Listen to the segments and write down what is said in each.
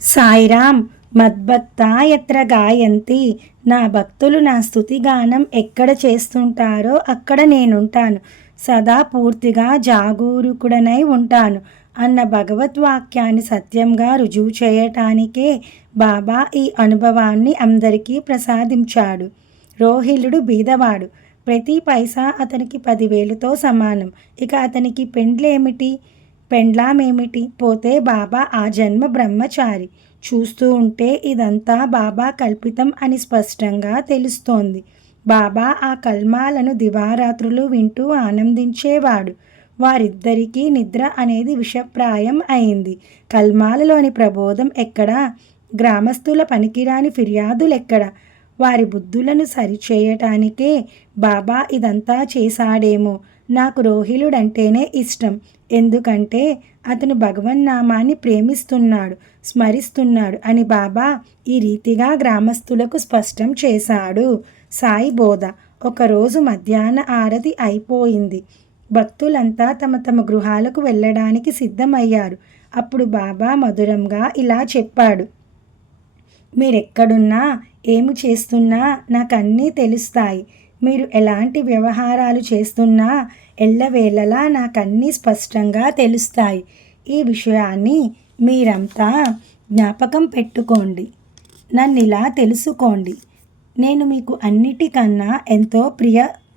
సాయిరామ్. మద్భక్తా ఎత్ర గాయంతి. నా భక్తులు నా స్తుతిగానం ఎక్కడ చేస్తుంటారో అక్కడ నేనుంటాను. సదా పూర్తిగా జాగరూకుడనై ఉంటాను అన్న భగవద్వాక్యాన్ని సత్యంగా రుజువు చేయటానికే బాబా ఈ అనుభవాన్ని అందరికీ ప్రసాదించాడు. రోహిలుడు బీదవాడు. ప్రతి పైసా అతనికి 10,000తో సమానం. ఇక అతనికి పెండ్లామేమిటి? పోతే బాబా ఆ జన్మ బ్రహ్మచారి. చూస్తూ ఉంటే ఇదంతా బాబా కల్పితం అని స్పష్టంగా తెలుస్తోంది. బాబా ఆ కల్మాలను దివారాత్రులు వింటూ ఆనందించేవాడు. వారిద్దరికీ నిద్ర అనేది విషప్రాయం అయింది. కల్మాలలోని ప్రబోధం ఎక్కడా? గ్రామస్తుల పనికిరాని ఫిర్యాదులెక్కడ? వారి బుద్ధులను సరిచేయటానికే బాబా ఇదంతా చేశాడేమో. నాకు రోహిలుడంటేనే ఇష్టం. ఎందుకంటే అతను భగవన్నామాన్ని ప్రేమిస్తున్నాడు, స్మరిస్తున్నాడు అని బాబా ఈ రీతిగా గ్రామస్తులకు స్పష్టం చేశాడు. సాయి బోధ. ఒకరోజు మధ్యాహ్న ఆరతి అయిపోయింది. భక్తులంతా తమ తమ గృహాలకు వెళ్ళడానికి సిద్ధమయ్యారు. అప్పుడు బాబా మధురంగా ఇలా చెప్పాడు. మీరెక్కడున్నా, ఏమి చేస్తున్నా నాకన్నీ తెలుస్తాయి. మీరు ఎలాంటి వ్యవహారాలు చేస్తున్నా ఎల్లవేళలా నాకన్నీ స్పష్టంగా తెలుస్తాయి. ఈ విషయాన్ని మీరంతా జ్ఞాపకం పెట్టుకోండి. నన్నిలా తెలుసుకోండి. నేను మీకు అన్నిటికన్నా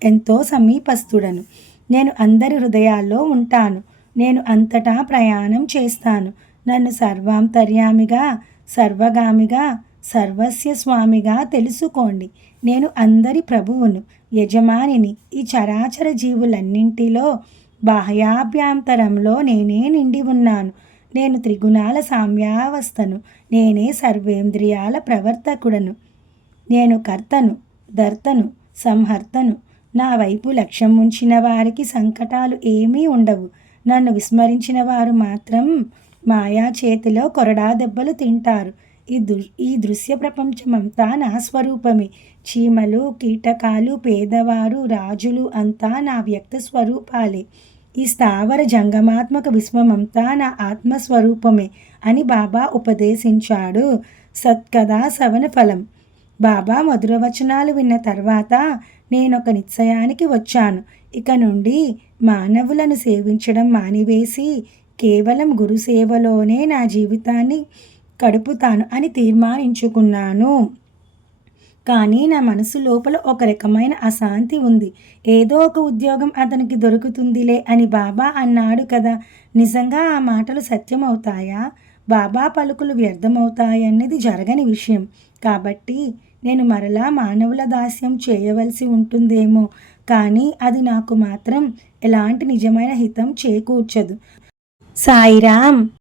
ఎంతో సమీపస్తుడను. నేను అందరి హృదయాల్లో ఉంటాను. నేను అంతటా ప్రయాణం చేస్తాను. నన్ను సర్వాంతర్యామిగా, సర్వగామిగా, సర్వస్య స్వామిగా తెలుసుకోండి. నేను అందరి ప్రభువును, యజమానిని. ఈ చరాచర జీవులన్నింటిలో బాహ్యాభ్యంతరంలో నేనే నిండి ఉన్నాను. నేను త్రిగుణాల సామ్యావస్థను. నేనే సర్వేంద్రియాల ప్రవర్తకుడను. నేను కర్తను, ధర్తను, సంహర్తను. నా వైపు లక్ష్యం ఉంచిన వారికి సంకటాలు ఏమీ ఉండవు. నన్ను విస్మరించిన వారు మాత్రం మాయా చేతిలో కొరడా దెబ్బలు తింటారు. ఈ దృశ్య ప్రపంచమంతా నా స్వరూపమే. చీమలు, కీటకాలు, పేదవారు, రాజులు అంతా నా వ్యక్త స్వరూపాలే. ఈ స్థావర జంగమాత్మక విశ్వమంతా నా ఆత్మస్వరూపమే అని బాబా ఉపదేశించాడు. సత్కథా సవన ఫలం. బాబా మధురవచనాలు విన్న తర్వాత నేనొక నిశ్చయానికి వచ్చాను. ఇక నుండి మానవులను సేవించడం మానివేసి కేవలం గురుసేవలోనే నా జీవితాన్ని గడుపుతాను అని తీర్మానించుకున్నాను. కానీ నా మనసు లోపల ఒక రకమైన అశాంతి ఉంది. ఏదో ఒక ఉద్యోగం అతనికి దొరుకుతుందిలే అని బాబా అన్నాడు కదా. నిజంగా ఆ మాటలు సత్యమవుతాయా? బాబా పలుకులు వ్యర్థమవుతాయన్నది జరగని విషయం. కాబట్టి నేను మరలా మానవుల దాస్యం చేయవలసి ఉంటుందేమో. కానీ అది నాకు మాత్రం ఎలాంటి నిజమైన హితం చేకూర్చదు. సాయిరామ్.